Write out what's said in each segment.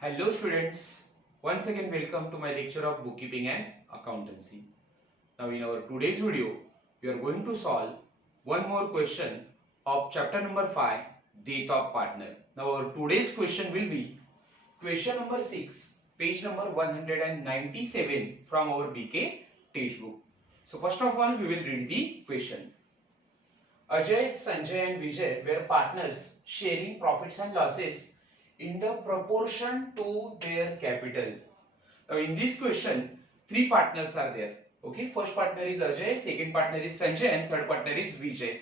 Hello students, once again welcome to my lecture of bookkeeping and accountancy. Now in our today's video, we are going to solve one more question of chapter number 5, Death of Partner. Now our today's question will be question number 6, page number 197 from our BK textbook. So first of all, we will read the question. Ajay, Sanjay and Vijay were partners sharing profits and losses in the proportion to their capital. Now in this question, three partners are there. Okay, first partner is Ajay, second partner is Sanjay and third partner is Vijay.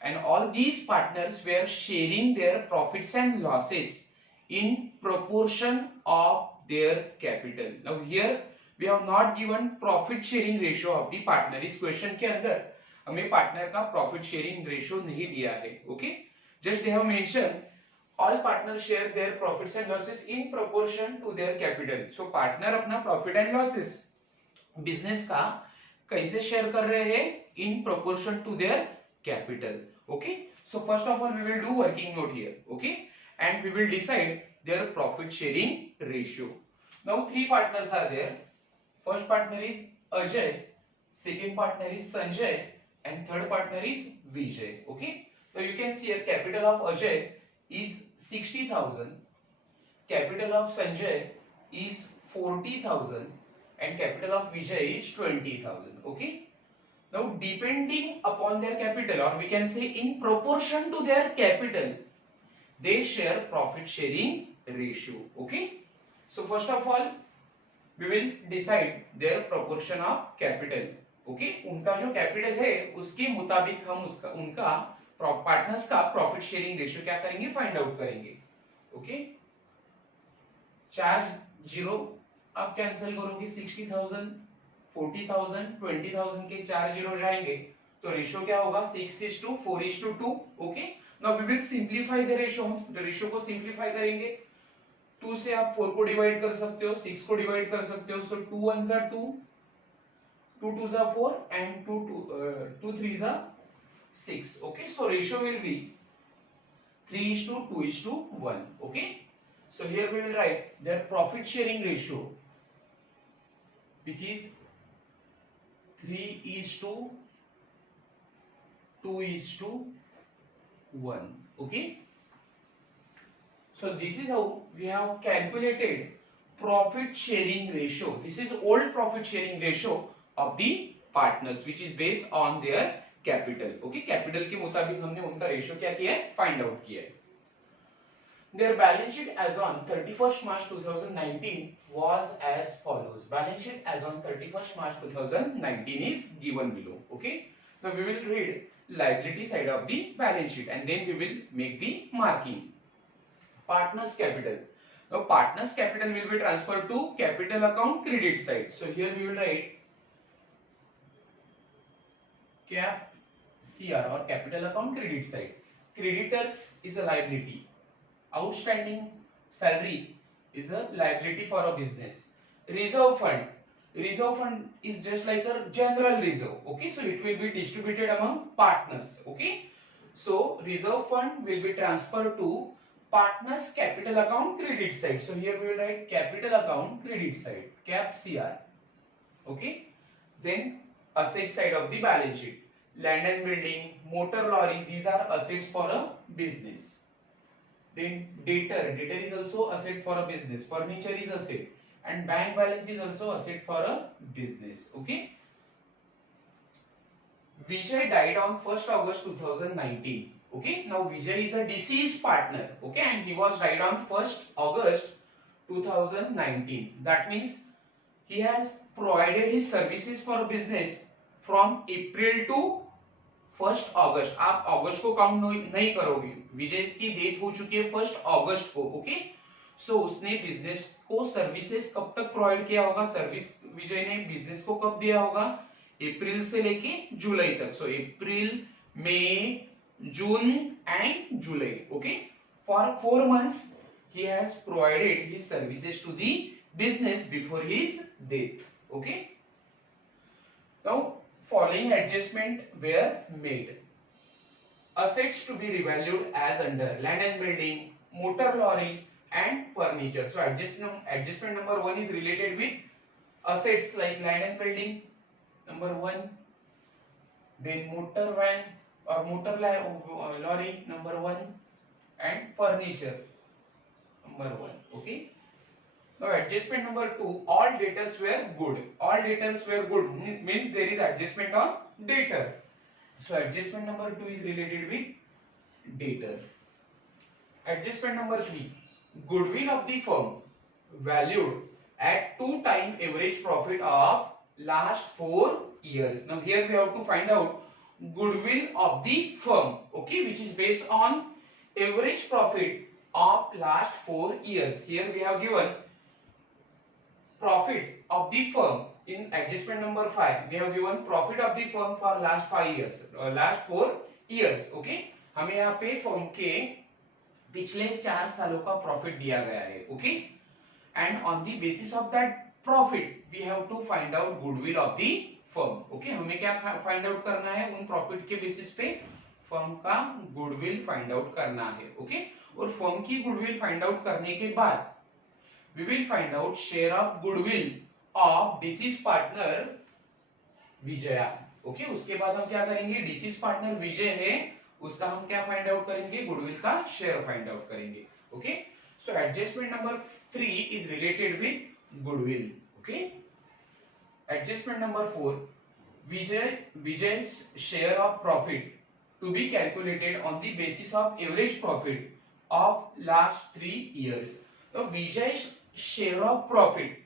And all these partners were sharing their profits and losses in proportion of their capital. Now here we have not given profit sharing ratio of the partner. इस question के अंदर हमें partner का profit sharing ratio नहीं दिया है. Okay, just they have mention all partner share their profits and losses in proportion to their capital. So partner अपना profit and losses business का कैसे शेयर कर रहे हैं? In proportion to their capital. Okay, so first of all we will do working note here. Okay, and we will decide their profit sharing ratio. Now three partners are there. First partner is Ajay, second partner is Sanjay and third partner is Vijay. Okay, so you can see here capital of Ajay is 60,000, capital of Sanjay is 40,000 and capital of Vijay is 20,000. Okay, now depending upon their capital, or we can say in proportion to their capital, they share profit sharing ratio. Okay, so first of all we will decide their proportion of capital. Okay, उनका जो capital है उसके मुताबिक हम उसका उनका partners का profit sharing ratio क्या करेंगे? फाइंड आउट करेंगे. ओके, 4 जीरो आप कैंसिल करोगे. 60,000, 40,000, 20,000 के 4 जीरो जाएंगे तो रेशियो क्या होगा? 6:4:2. Okay, now we will simplify the ratio. हम रेशियो को सिंपलीफाई करेंगे. 2 से आप 4 को डिवाइड कर सकते हो, 6 को डिवाइड कर सकते हो. सो 2 1s are 2, 2 2s are 4 and 2 3s are 6. Okay, so ratio will be 3:2:1. Okay, so here we will write their profit sharing ratio, which is 3:2:1. Okay, so this is how we have calculated profit sharing ratio. This is old profit sharing ratio of the partners, which is based on their capital. Okay, capital के मुताबिक हमने उनका ratio क्या किया है? Find out किया है. Their balance sheet as on 31st March 2019 was as follows. Balance sheet as on 31st March 2019 is given below. Okay, now we will read liability side of the balance sheet and then we will make the marking. Partners capital. Now partners capital will be transferred to capital account credit side. So here we will write cap CR or capital account credit side. Creditors is a liability. Outstanding salary is a liability for a business. Reserve fund. Reserve fund is just like a general reserve. Okay, so it will be distributed among partners. Okay, so reserve fund will be transferred to partners capital account credit side. So here we will write capital account credit side, cap CR. Okay, then asset side of the balance sheet. Land and building, motor lorry, these are assets for a business. Then debtor is also asset for a business. Furniture is asset and bank balance is also asset for a business. Okay, Vijay died on 1st August 2019. Okay, now Vijay is a deceased partner. Okay, and he was died on 1st August 2019. That means he has provided his services for a business from April to 1st August. आप अगस्त को count नहीं करोगे. विजय की death हो चुकी है 1st अगस्त को. Okay, सो उसने बिजनेस को सर्विसेज कब तक प्रोवाइड किया होगा? सर्विस विजय ने बिजनेस को कब दिया होगा? अप्रैल से लेके जुलाई तक. So April, May, June and July. Okay, for 4 months he has provided his services to the business before his death. Okay, now following adjustment were made. Assets to be revalued as under land and building, motor lorry, and furniture. So adjustment number 1 is related with assets like land and building, number 1. Then motor van or lorry, number 1, and furniture, number 1. Okay. Now adjustment number 2, all debtors were good. All debtors were good means there is adjustment on debtor. So adjustment number 2 is related with debtor. Adjustment number 3, goodwill of the firm valued at 2 times average profit of last 4 years. Now here we have to find out goodwill of the firm, okay, which is based on average profit of last 4 years. Here we have given profit of the firm in adjustment number 5. We have given profit of the firm for last 5 years, last 4 years. Okay, हमें यहाँ पे firm के पिछले 4 सालों का profit दिया गया है. Okay, and on the basis of that profit we have to find out goodwill of the firm. Okay, हमें क्या फाइंड आउट करना है? उन प्रॉफिट के बेसिस पे फर्म का गुडविल फाइंड आउट करना है. ओके, और फर्म की गुडविल फाइंड आउट करने के बाद we will find out share of goodwill of deceased partner Vijaya. Okay, उसके बाद हम क्या करेंगे? डिसीज पार्टनर विजय है, उसका हम क्या फाइंड आउट करेंगे? गुडविल का शेयर फाइंड आउट करेंगे. Okay, so adjustment number 3 is related with goodwill. Okay, adjustment number 4, Vijay's share of profit to be calculated on the basis of average profit of last 3 years. So Vijay's share of profit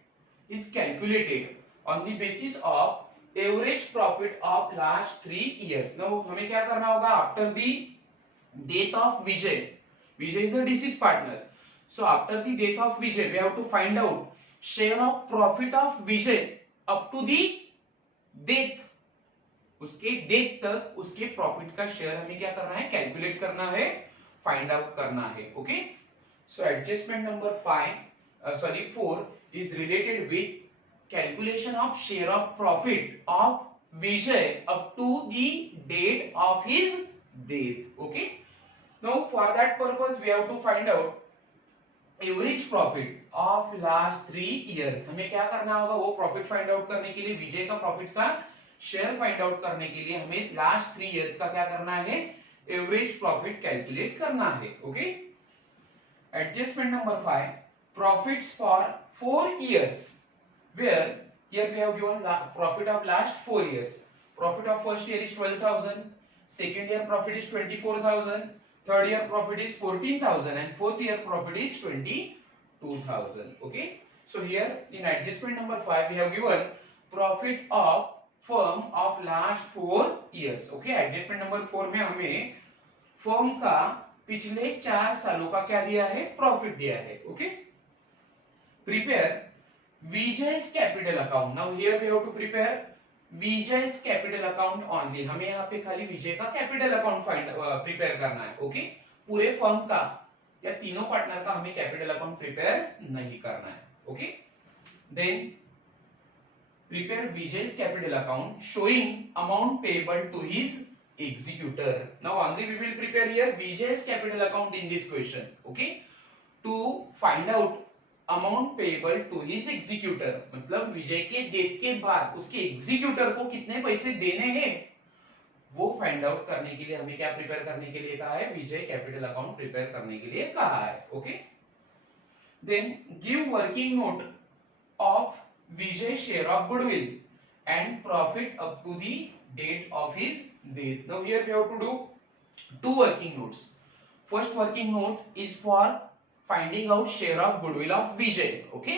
is calculated on the basis of average profit of last 3 years. Now हमें क्या करना होगा? After the death of Vijay, Vijay is a deceased partner. So after the death of Vijay, we have to find out share of profit of Vijay up to the death. उसके death तक उसके profit का share हमें क्या करना है? Calculate करना है, फाइंड आउट करना है. Okay, so adjustment number 4 is related with calculation of share of profit of Vijay up to the date of his death. Okay, now for that purpose we have to find out average profit of last 3 years. हमें क्या करना होगा? वो profit find out करने के लिए, विजय का profit का शेयर फाइंड आउट करने के लिए हमें लास्ट 3 इयर्स का क्या करना है? एवरेज प्रॉफिट कैलकुलेट करना है. Okay, adjustment number 5, profits for 4 years, where here we have given profit of last 4 years. Profit of first year is 12,000, second year profit is 24,000, third year profit is 14,000, and fourth year profit is 22,000. Okay, so here in adjustment number 5 we have given profit of firm of last 4 years. Okay, adjustment number 4 में हमें firm का पिछले 4 सालों का क्या दिया है? Profit दिया है. Okay, prepare Vijay's capital account. Now here we have to prepare Vijay's capital account only. हमें यहाँ पे खाली विजय का कैपिटल अकाउंट प्रिपेयर करना है. ओके, पूरे फर्म का या तीनों पार्टनर का हमें कैपिटल अकाउंट प्रिपेयर नहीं करना है. Okay, then prepare Vijay's capital account showing amount payable to his executor. Now only we will prepare here Vijay's capital account in this question. Okay, to find out amount payable to his executor. मतलब विजय के death के बाद उसके executor को कितने पैसे देने हैं वो फाइंड आउट करने के लिए हमें क्या प्रिपेयर करने के लिए कहा है? विजय कैपिटल अकाउंट प्रिपेयर करने के लिए कहा है. Okay, then give working note of Vijay share of goodwill and profit up to the date of his death. Now here we have to do 2 working notes. First working note is for finding out share of goodwill of Vijay. Okay,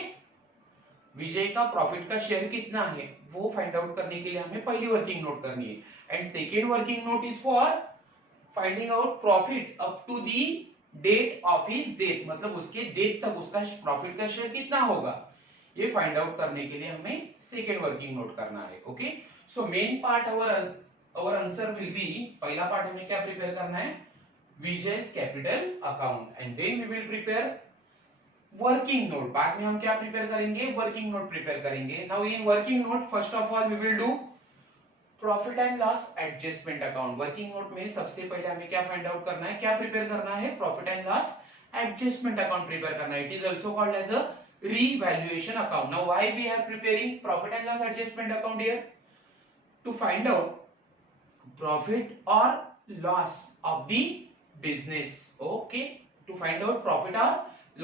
विजय का profit का share कितना है वो find out करने के लिए हमें पहली वर्किंग नोट करनी है. And second working note is for finding out profit up to the date of his death. मतलब उसके डेथ तक उसका प्रॉफिट का शेयर कितना होगा ये फाइंड आउट करने के लिए हमें सेकेंड वर्किंग नोट करना है. Okay, so main part our answer will be, पहला पार्ट हमें क्या प्रिपेयर करना है? Vijay's capital account. And then we will prepare working note. बाद में हम क्या प्रिपेयर करेंगे? वर्किंग नोट प्रिपेयर करेंगे. Now in working note first of all we will do profit and loss adjustment account. Working note में सबसे पहले हमें क्या फाइंड आउट करना है? क्या प्रिपेयर करना है? Profit and loss adjustment account prepare करना है. It is also called as a revaluation account. Now why we are preparing profit and loss adjustment account here? To find out profit or loss of the business. Okay, to find out profit or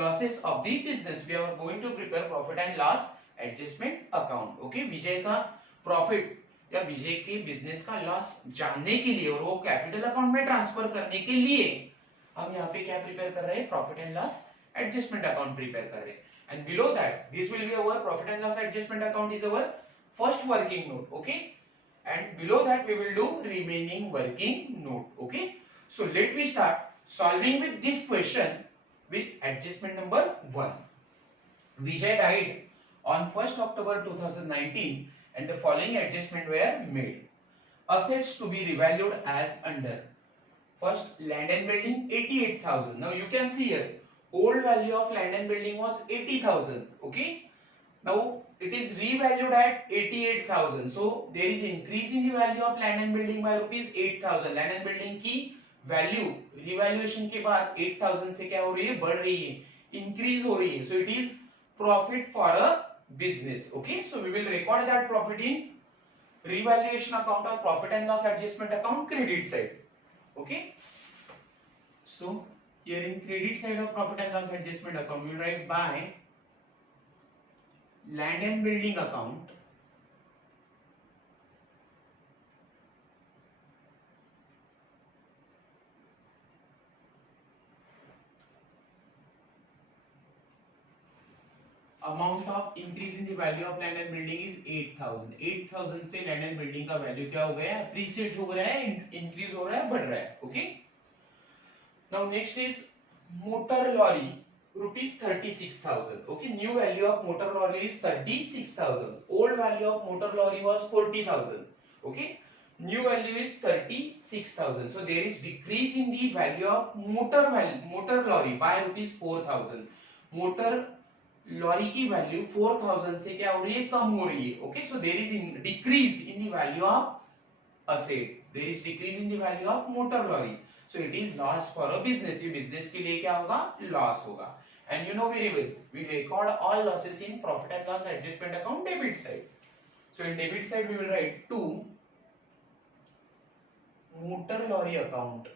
losses of the business, we are going to prepare profit and loss adjustment account. Okay, विजय का profit या विजय के business का loss जानने के लिए और वो capital account में ट्रांसफर करने के लिए हम यहाँ पे क्या प्रिपेयर कर रहे हैं? Profit and loss adjustment account prepare कर रहे हैं. And below that, this will be our profit and loss adjustment account is our first working note. Okay, and below that we will do remaining working note. Okay, so let me start solving with this question with adjustment number 1. Vijay died on 1st October 2019 and the following adjustment were made. Assets to be revalued as under. First, land and building 88,000. Now you can see here, old value of land and building was 80,000. Okay, now it is revalued at 88,000. So there is increase in the value of land and building by rupees 8,000. land and building की value revaluation के बाद 8,000 से क्या हो रही है? बढ़ रही है, increase हो रही है. So it is profit for a business. Okay, so we will record that profit in revaluation account or profit and loss adjustment account credit side. Okay, so here in credit side of profit and loss adjustment account, we will write by land and building account amount of increase in the value of land and building is 8,000. 8,000 से land and building का value क्या हो गया? appreciate हो रहा है, increase हो रहा है, बढ़ रहा है. Okay, now next is motor lorry rupees 36,000. Okay, new value of motor lorry is 36,000. Old value of motor lorry was 40,000. Okay, new value is 36,000. So there is decrease in the value of motor lorry by rupees 4,000. motor lorry की value 4,000 से क्या हो रही है? कम हो रही है. Okay, so there is decrease in the value of asset. There is decrease in the value of motor lorry. So it is loss for a business. ये business के लिए क्या होगा? Loss होगा. And you know very well, we record all losses in profit and loss adjustment account debit side. So in debit side we will write to motor lorry account.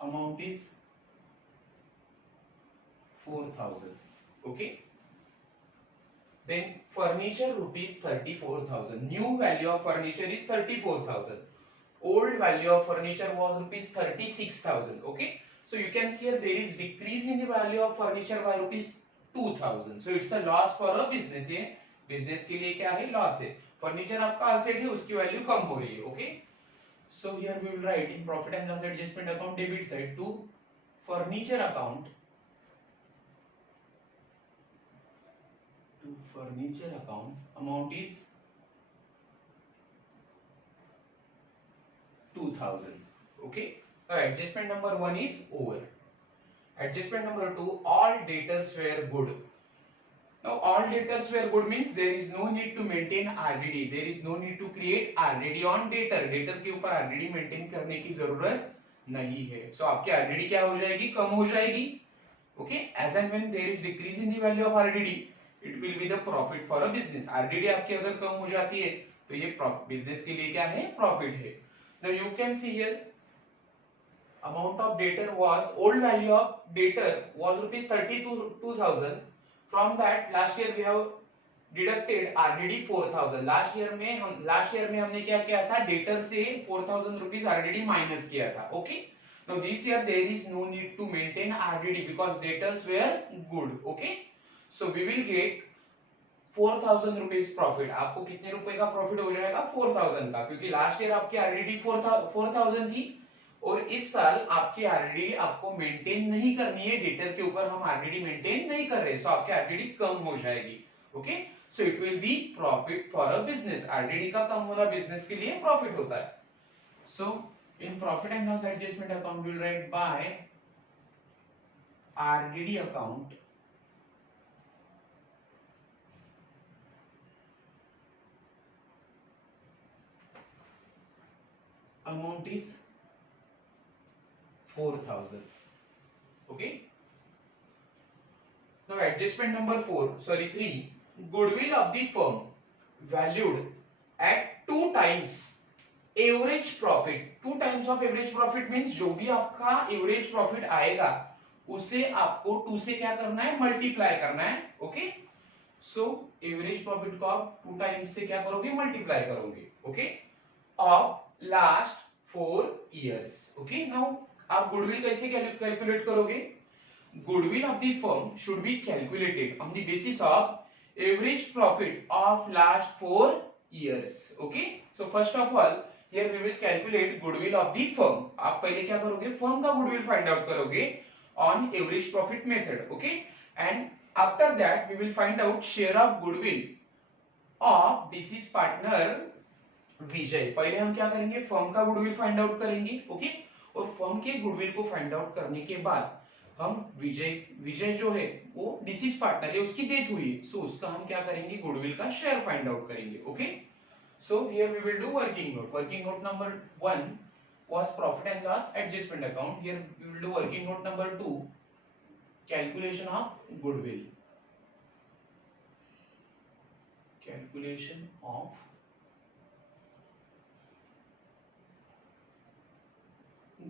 Amount is 4,000. Okay. Then furniture rupees 34,000. New value of furniture is 34,000. Old value of furniture was rupees 36,000. Okay, so you can see here there is decrease in the value of furniture by rupees 2,000. So it's a loss for a business. ये business के लिए क्या है? Loss है. Furniture आपका asset है, उसकी value कम हो रही है. Okay, so here we will write in profit and loss adjustment account debit side to furniture account. To furniture account, amount is 2,000. Okay, now adjustment number 1 is over. Adjustment number 2, all debtors were good. Now all debtors were good means there is no need to maintain RDD. There is no need to create RDD on debtor. Debtor के ऊपर RDD maintain करने की जरूरत नहीं है. So आपकी RDD क्या हो जाएगी? कम हो जाएगी. Okay, as and when there is decrease in the value of RDD, it will be the profit for a business. RDD आपकी अगर कम हो जाती है तो ये business के लिए क्या है? Profit है. Now you can see here, amount of debtor was, old value of debtor was rupees 32,000. From that last year we have deducted RDD 4,000. Last year में हमने क्या किया था? debtor से 4,000 rupees RDD माइनस किया था. Okay, now this year there is no need to maintain RDD because debtors were good. Okay, so we will get 4,000 rupees profit. आपको कितने रुपए का प्रॉफिट हो जाएगा? 4,000 का, क्योंकि लास्ट ईयर आपकी आरडीडी 4,000 थी और इस साल आपकी आरडीडी आपको मेंटेन नहीं करनी है. डेटर के ऊपर हम आरडीडी मेंटेन नहीं कर रहे, सो आपकी आरडीडी कम हो जाएगी. Okay, so it will be profit for a business. RDD का कम होना बिजनेस के लिए प्रॉफिट होता है. So in profit and loss adjustment account will write by RDD account amount is 4,000. Okay. Now adjustment number 3, goodwill of the firm valued at 2 times average profit. 2 times of average profit means जो भी आपका average profit आएगा उसे आपको 2 से क्या करना है, मल्टीप्लाई करना है. ओके. सो एवरेज प्रॉफिट को आप 2 टाइम्स से क्या करोगे, मल्टीप्लाई करोगे. Okay. Of last 4 years. Okay. Now आप गुडविल कैसे कैलकुलेट करोगे? Goodwill of the firm should be calculated on the basis of average profit of last 4 years. Okay. So first of all here we will calculate goodwill of the firm. आप पहले क्या करोगे, firm का goodwill find out करोगे on average profit method. Okay. And after that we will find out share of goodwill of deceased partner विजय. पहले हम क्या करेंगे, फर्म का गुडविल फाइंड आउट करेंगे. ओके. और फर्म के गुडविल को फाइंड आउट करने के बाद हम विजय जो है वो डिसीज पार्टनर है, उसकी डेथ हुई, सो उसका हम क्या करेंगे, गुडविल का शेयर फाइंड आउट करेंगे. Okay. So here we will do working note. Working note number 1 was profit and loss adjustment account. Here we will do working note number 2, calculation of goodwill. Calculation of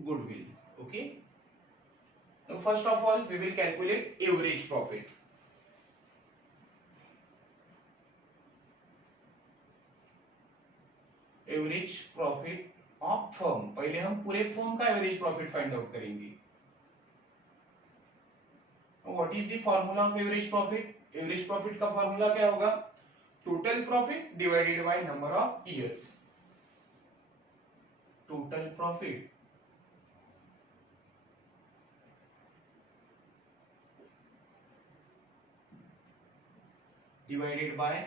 goodwill. Okay. Now first of all we will calculate average profit. Average profit of firm. पहले हम पूरे firm का average profit find out करेंगे. What is the formula of average profit? Average profit का formula क्या होगा, total profit divided by number of years. Total profit divided by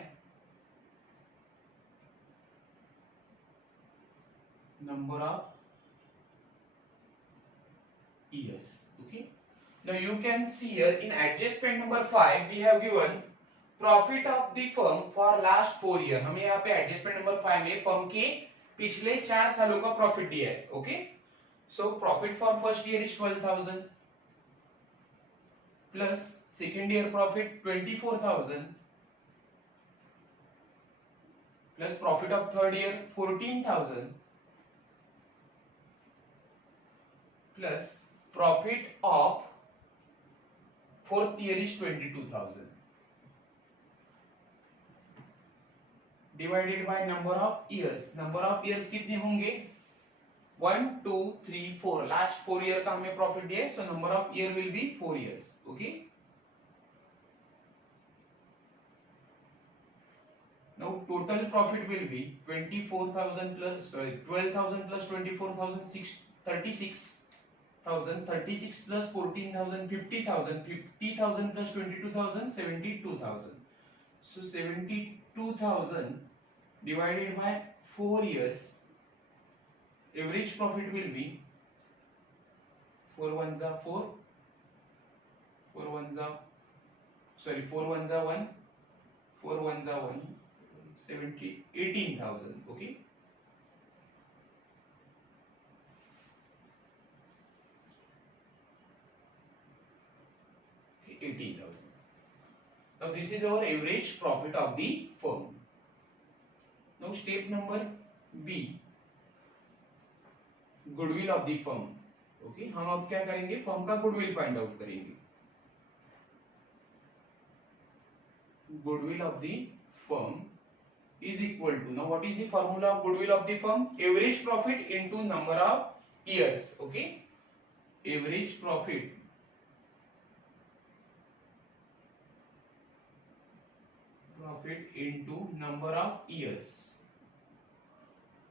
number of years. Okay. Now you can see here in adjustment number 5 we have given profit of the firm for last 4 year. हमें यहाँ पे adjustment number 5 में firm के पिछले 4 सालों का profit दिया है. Okay. So profit for first year is 12,000 plus second year profit 24,000 plus profit of third year 14,000 plus profit of fourth year is 22,000 divided by number of years. number of years कितने होंगे, 1 2 3 4. Last 4 year का हमें profit दिया है, so number of year will be 4 years. Okay. now total profit will be 24,000 plus 12,000 plus 24,000 36,000 36 plus 14,000 50,000 50,000 plus 22,000 72,000. So 72,000 divided by 4 years, average profit will be 4 ones are 4 4 ones are 4 ones are 1 4 ones are 1 18,000. Okay. Now this is our average profit of the firm. Now step number B, goodwill of the firm. Okay, हम अब क्या करेंगे, firm का goodwill find out करेंगे. Goodwill of the firm is equal to, now what is the formula of goodwill of the firm? Average profit into number of years. Okay, average profit into number of years,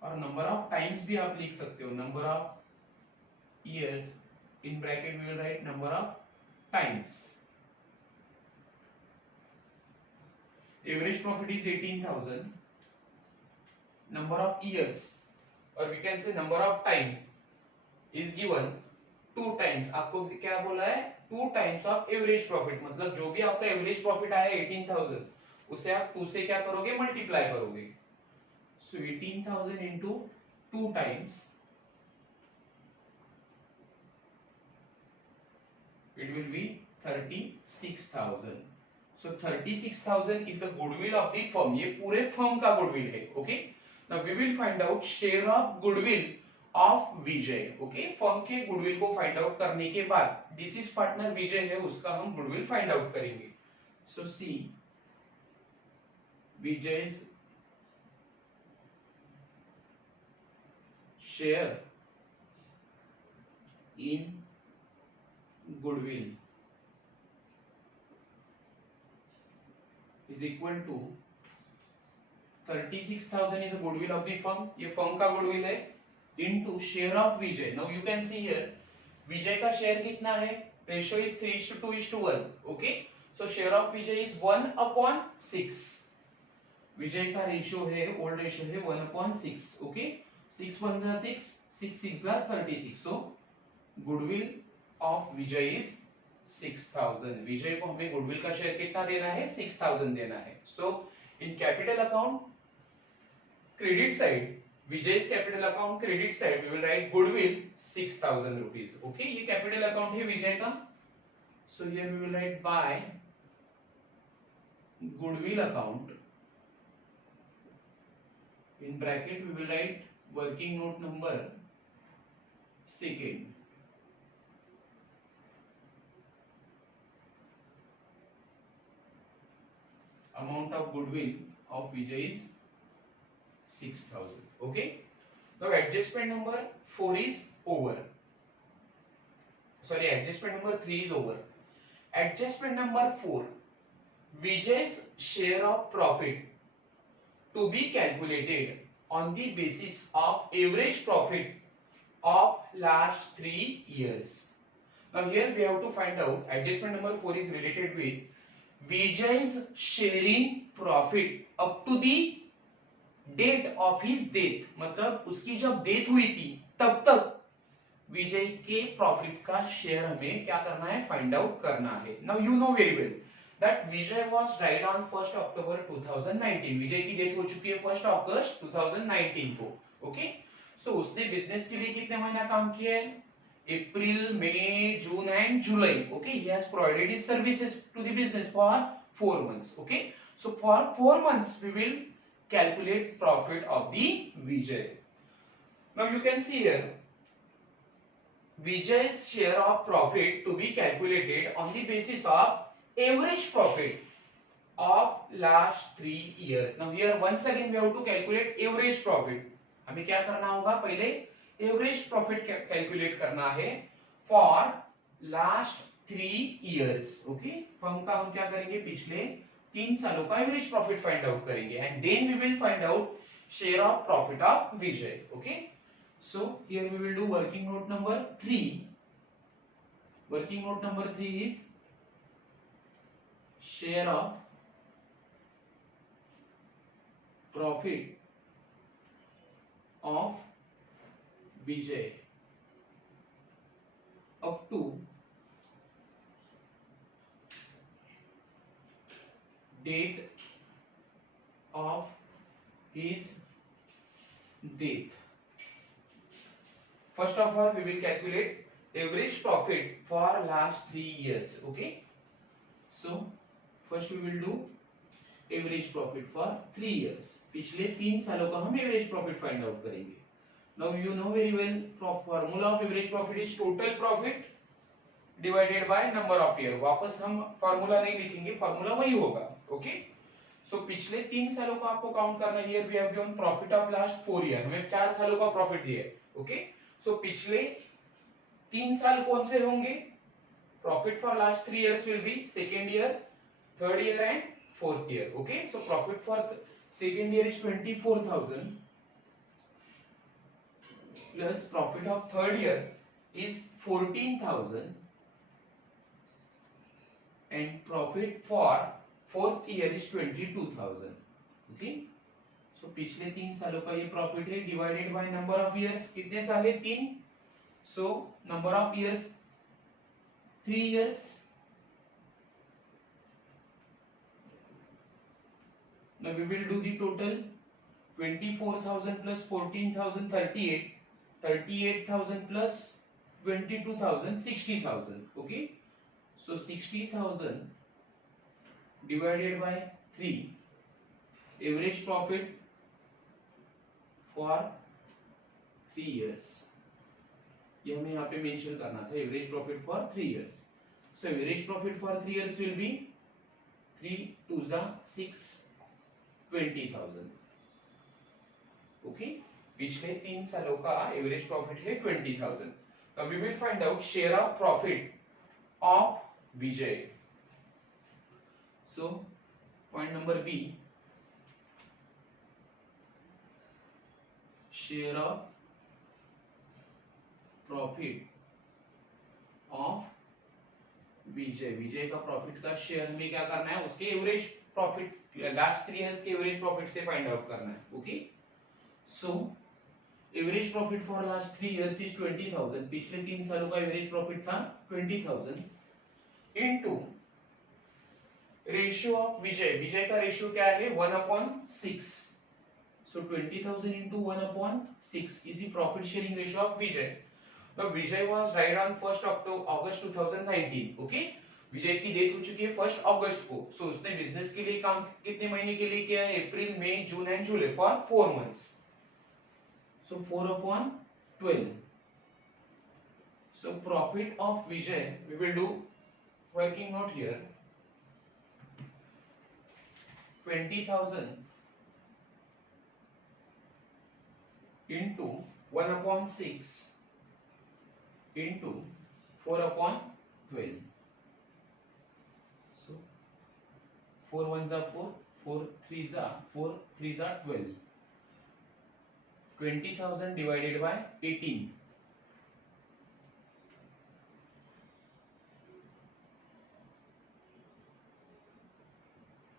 और number of times भी आप लिख सकते हो. number of years in bracket we will write number of times. average profit is 18,000. number of years or we can say number of time is given 2 times. आपको क्या बोला है, 2 times of average profit. मतलब जो भी आपका average profit आया 18,000 उसे आप 2 से क्या करोगे, मल्टीप्लाई करोगे. सो 18,000 into 2 times it will be 36,000. So 36,000 is the goodwill of the firm. ये पूरे फर्म का गुडविल है. Okay. Now we will find out share of goodwill of Vijay. Okay. Firm के गुडविल को फाइंड आउट करने के बाद डिसीज पार्टनर विजय है उसका हम गुडविल फाइंड आउट करेंगे. So see Vijay's share in goodwill is equal to 36,000 is a goodwill of the firm. ये फर्म का गुडविल है into share of Vijay. Now you can see here विजय का share कितना है? Ratio is 3:2:1. Okay. So share of Vijay is 1/6. विजय का ratio है, old ratio है 1/6. Okay. 6 1 जा 6, 6 6 जा 36. So goodwill of Vijay is 6,000. विजय को हमें गुडविल का शेयर कितना देना है? 6,000 देना है. So in capital account credit side, Vijay's capital account credit side we will write goodwill 6,000 rupees. Okay. ये कैपिटल अकाउंट है विजय का. So here we will write by goodwill account, in bracket we will write working note number second. Amount of goodwill of Vijay is 6,000. Okay. Now adjustment number 4 is over. Sorry, adjustment number 3 is over. Adjustment number 4, Vijay's share of profit to be calculated on the basis of average profit of last 3 years. Now here we have to find out adjustment number 4 is related with Vijay's sharing profit up to the date of his death. मतलब उसकी जब death हुई थी तब तक विजय के profit का share हमें क्या करना है? फाइंड आउट करना है. Now you know very well that Vijay was died on 1st October 2019. विजय की डेथ हो चुकी है 1st अगस्त 2019 को. ओके. सो उसने बिजनेस के लिए कितने महीना काम किया है? April, May, June and July. Okay. he has provided his services to the business for 4 months. Okay. So for 4 months we will calculate profit of the Vijay. Now you can see here Vijay's share of profit to be calculated on the basis of average profit of last 3 years. Now here once again we have to calculate average profit. हमें क्या करना होगा? पहले average profit calculate करना है for last 3 years. Okay. Firm का हम क्या करेंगे? पिछले 3 सालों का average profit find out करेंगे and then we will find out share of profit of Vijay. Okay. So here we will do working note number 3. Working note number 3 is share of profit of Vijay up to date of his death. First of all we will calculate average profit for last 3 years. Okay. So first we will do average profit for 3 years. पिछले 3 सालों का हम average profit find out करेंगे. Now you know very well formula of average profit is total profit divided by number of year. वापस हम formula नहीं लिखेंगे, formula वही होगा. Okay. So पिछले 3 सालों का आपको काउंट करना है. Here we have given profit of last 4 year. हमें 4 सालों का प्रॉफिट दिया है. Okay. So पिछले 3 साल कौन से होंगे? Profit for last 3 years will be second year, third year and fourth year. Okay. So profit for second year is 24,000 plus profit of third year is 14,000 and profit for fourth year is 22,000. Okay. So पिछले 3 सालों का ये profit है divided by number of years. कितने साल है? 3. So number of years 3 years. Now we will do the total. 24,000 plus 14,000 38. 38,000 plus 22,000 60,000. Okay. So 60,000 divided by 3, average profit for 3 years. ये हमें यहाँ पे मेंशन करना था, average profit for 3 years. So average profit for 3 years will be 3 2 6, 20,000. Okay, पिछले 3 सालों का average profit है 20,000. Now we will find out share of profit of Vijay. So point number B, share of profit of Vijay. Vijay का profit का share हमें क्या करना है, उसके एवरेज प्रॉफिट लास्ट 3 इयर्स के एवरेज प्रॉफिट से फाइंड आउट करना है. Okay, so average profit for last 3 years is 20,000. पिछले 3 सालों का एवरेज प्रॉफिट था 20,000 into ratio of Vijay. Vijay का रेशियो क्या है 1/6. सो 20,000 into 1/6 is the profit sharing ratio of Vijay. Now Vijay was died on 1st August 2019. Okay, विजय की डेथ हो चुकी है 1st अगस्त को. सो उसने बिजनेस के लिए काम कितने महीने के लिए किया है, April May June and July, for 4 months. So 4/12. So profit of Vijay, we will do working note here. 20,000 into 1/6 into 4/12. So 4 1s are 4, 4 3s are 4, 3s are 12. 20,000 divided by 18.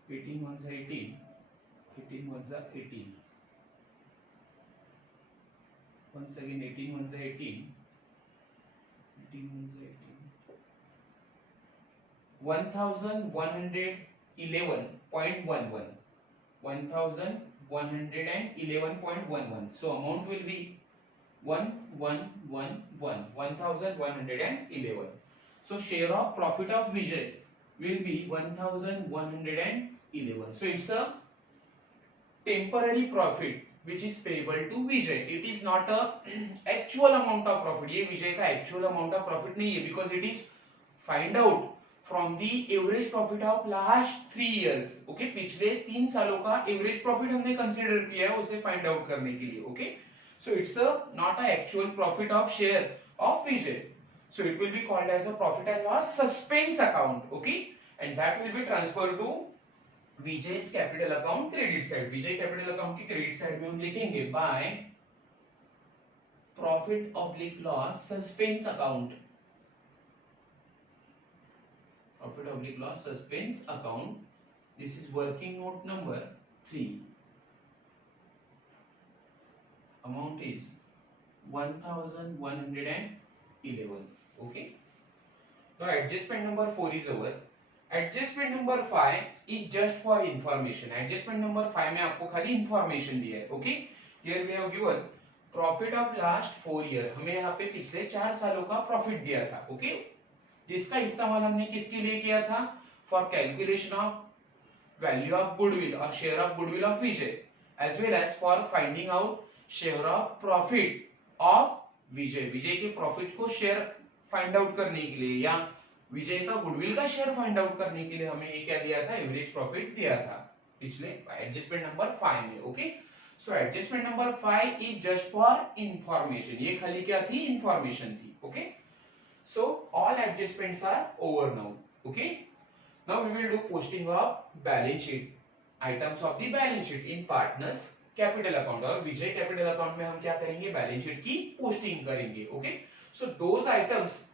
18 1s are 18. 18 1s are 18. Once again 18 1s are 18. 18 1s are 18. 1111.11. 1111.11. So amount will be 1111. 1111. So share of profit of Vijay will be 1111. So it's a temporary profit which is payable to Vijay. It is not a actual amount of profit. ये विजय का actual amount of profit नहीं है, because it is find out from the average profit of last 3 years. Okay, पिछले 3 सालों का average profit हमने consider किया है उसे find out करने के लिए. Okay, so it's a not a actual profit of share of Vijay. So it will be called as a profit and loss suspense account. Okay, and that will be transferred to Vijay's capital account credit side. Vijay capital account की credit side में हम लिखेंगे by profit oblique loss suspense account. Profit oblique loss suspense account. This is working note number 3. Amount is 1111. Okay, now adjustment number 4 is over. Adjustment number 5 is just for information. Adjustment number 5 में आपको खाली information दिया है. Okay, here we have given profit of last 4 year. हमें यहाँ पे पिछले 4 सालों का प्रॉफिट दिया था. ओके, जिसका इस्तेमाल हमने किसके लिए किया था, for calculation of value of goodwill और share of goodwill of Vijay, as well as for finding out share of profit of Vijay. Vijay के प्रॉफिट को शेयर फाइंड आउट करने के लिए या विजय का गुडविल का शेयर फाइंड आउट करने के लिए हमें ये क्या दिया था, एवरेज प्रॉफिट दिया था पिछले एडजस्टमेंट नंबर 5 में. Okay, so adjustment number 5 is just for information. ये खाली क्या थी, इंफॉर्मेशन थी. Okay, so all adjustments are over now. Okay, now we will do posting of balance sheet, items of the balance sheet in partners capital account. और Vijay capital account में हम क्या करेंगे, बैलेंस शीट की पोस्टिंग करेंगे. Okay, so those items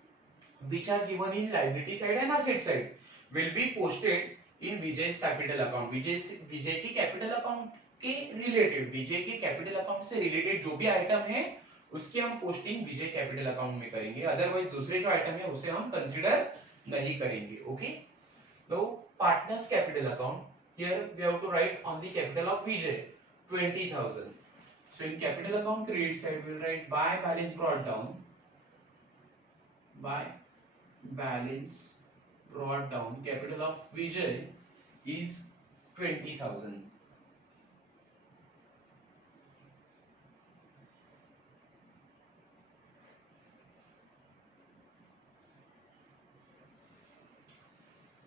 which are given in liability side and asset side will be posted in Vijay's capital account. विजय के capital account के related, विजय के कैपिटल अकाउंट से रिलेटेड जो भी आइटम है उसकी हम पोस्टिंग विजय कैपिटल अकाउंट में करेंगे. अदरवाइज दूसरे जो आइटम है उसे हम कंसीडर नहीं करेंगे. ओके, तो partners capital account, here we have to write on the capital of Vijay 20,000. So in capital account credit side we will write by balance brought down, by balance brought down. Capital of Vijay is 20,000.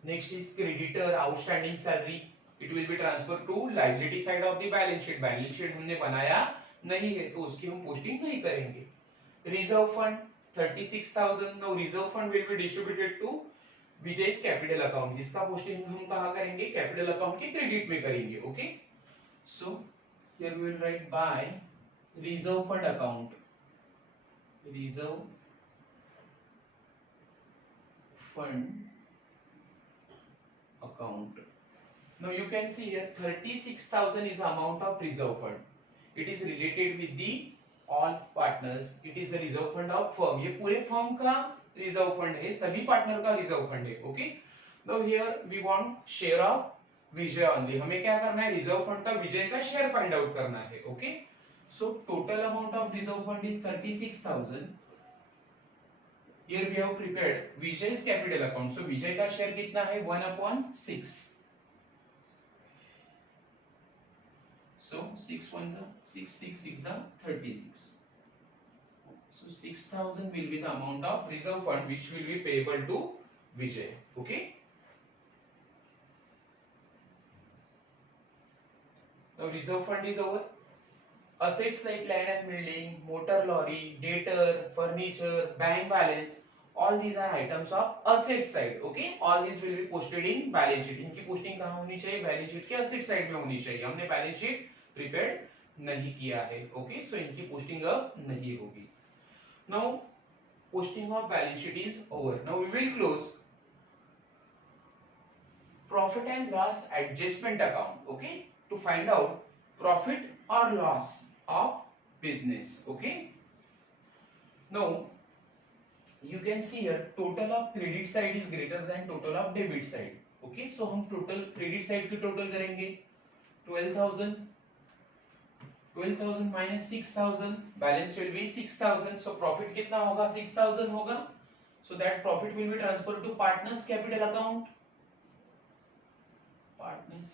Next is creditor outstanding salary. It will be transferred to liability side of the balance sheet. Balance sheet हमने बनाया नहीं है तो उसकी हम posting नहीं करेंगे. Reserve fund 36,000. Now reserve fund will be distributed to Vijay's capital account. जिसका पोस्टिंग हम कहाँ करेंगे? कैपिटल अकाउंट के क्रेडिट में करेंगे. Okay. So here we will write by reserve fund account. Reserve fund account. Now you can see here 36,000 is amount of reserve fund. It is related with the all partners. It is the reserve fund of firm. ये पूरे firm का reserve fund है, सभी partner का reserve fund है. Okay. Now here we want share of Vijay only. हमें क्या करना है? रिजर्व फंड का विजय का शेयर फाइंड आउट करना है. Okay. So total amount of reserve fund is 36,000. Here we have prepared Vijay's capital account. So Vijay का शेयर कितना है? 1/6. So 6 1 6 6 6 36. So 6,000 will be the amount of reserve fund which will be payable to Vijay. Okay. Now reserve fund is our assets like land and building, motor lorry, debtor, furniture, bank balance. All these are items of asset side. Okay. All these will be posted in balance sheet. इनकी posting कहाँ होनी चाहिए? Balance sheet के asset side में होनी चाहिए. हमने balance sheet prepare नहीं किया है. ओके. सो इनकी पोस्टिंग अब नहीं होगी. Now posting of balance sheet is over. Now we will close profit and loss adjustment account. Okay. To find out profit or loss of business. Okay. Now you can see here total of credit side is greater than total of debit side. Okay. So हम total credit side की total करेंगे 12,000. 12,000 minus 6,000. Balance will be 6,000. So profit कितना होगा? 6,000 होगा. So that profit will be transferred to partners capital account. Partners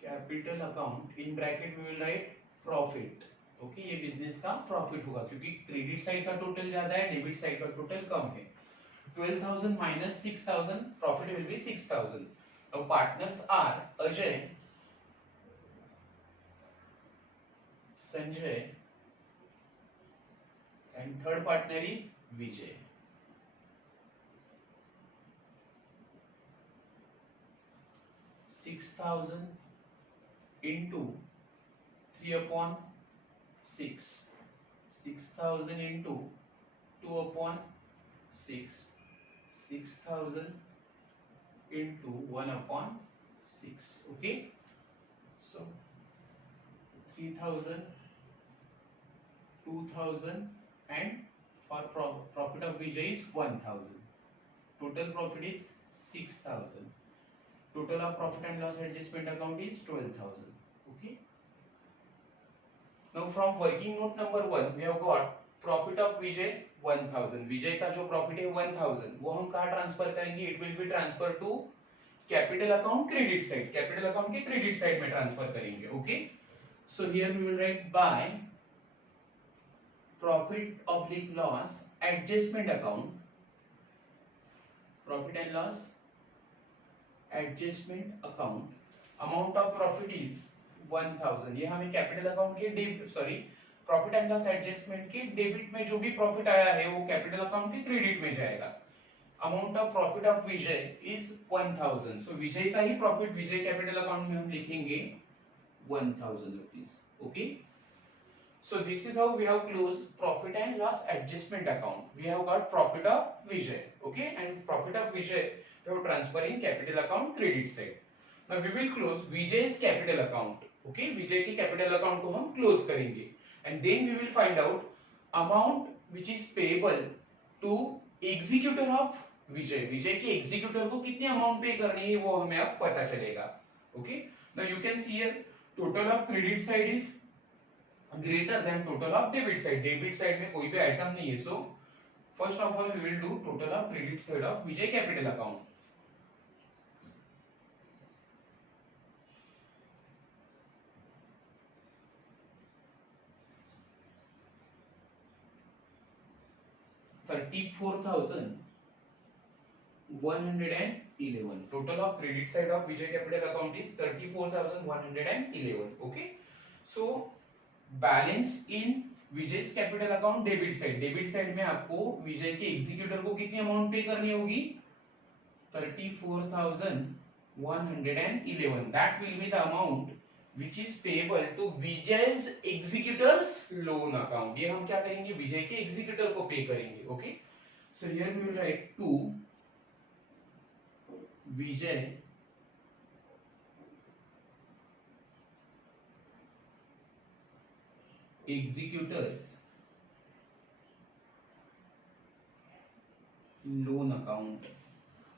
capital account. In bracket we will write profit. Okay. ये business का profit होगा क्योंकि credit side का total ज्यादा है, डेबिट साइड का टोटल कम है. 12,000 minus 6,000. Profit will be 6,000. Now partners are Ajay, Sanjay, and third partner is Vijay. $6,000 into 3/6. 6,000 into 2/6. 6,000 into 1/6. Okay. So 3,000, 2,000, and for profit of Vijay is 1,000. Total profit is 6,000. Total of profit and loss adjustment account is 12,000. Okay. Now from working note number 1 we have got profit of Vijay 1,000. Vijay का जो profit है 1,000 वो हम कहाँ transfer करेंगे? It will be transferred to capital account credit side. Capital account के credit side में transfer करेंगे. Okay. So here we will write by profit oblique loss adjustment account. Profit and loss adjustment account. Amount of profit is 1,000. ये हमें capital account के profit and loss adjustment के debit में जो भी profit आया है वो कैपिटल अकाउंट के क्रेडिट में जाएगा. Amount of profit of Vijay is 1,000. सो विजय का ही प्रॉफिट विजय कैपिटल अकाउंट में हम लिखेंगे 1,000 rupees. Okay. So this is how we have closed profit and loss adjustment account. We have got profit of Vijay. Okay. And profit of Vijay we have transfer in capital account credit side. Now we will close Vijay's capital account. Okay. Vijay की capital account को हम close करेंगे. And then we will find out amount which is payable to executor of Vijay. Vijay के executor को कितनी amount पे करनी है वो हमें अब पता चलेगा. Okay. Now you can see here total of credit side is greater than total of debit side. Debit side में कोई भी item नहीं है. So First of all, we will do total of credit side of Vijay capital account. $34,111. Total of credit side of Vijay capital account is 34,111. Okay. So balance in Vijay capital account debit side में आपको विजय के executor को कितनी amount पे करनी होगी 34,111. That will be the amount which is payable to Vijay's executors loan account. ये हम क्या करेंगे विजय के एग्जीक्यूटर को पे करेंगे. Okay so here we will write to Vijay executors loan account.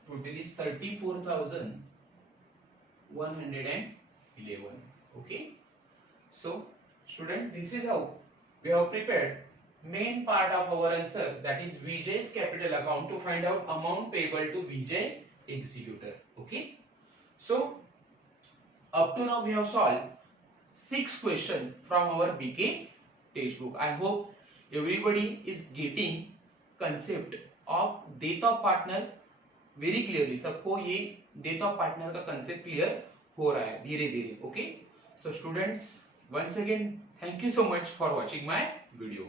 Total is 34,111. Okay, so student, this is how we have prepared main part of our answer, that is Vijay's capital account, to find out amount payable to Vijay executor. Okay, so up to now we have solved 6 questions from our BK textbook. I hope everybody is getting concept of death of partner very clearly. सबको ये death of partner का concept clear हो रहा है धीरे धीरे. Okay, so students, once again thank you so much for watching my video.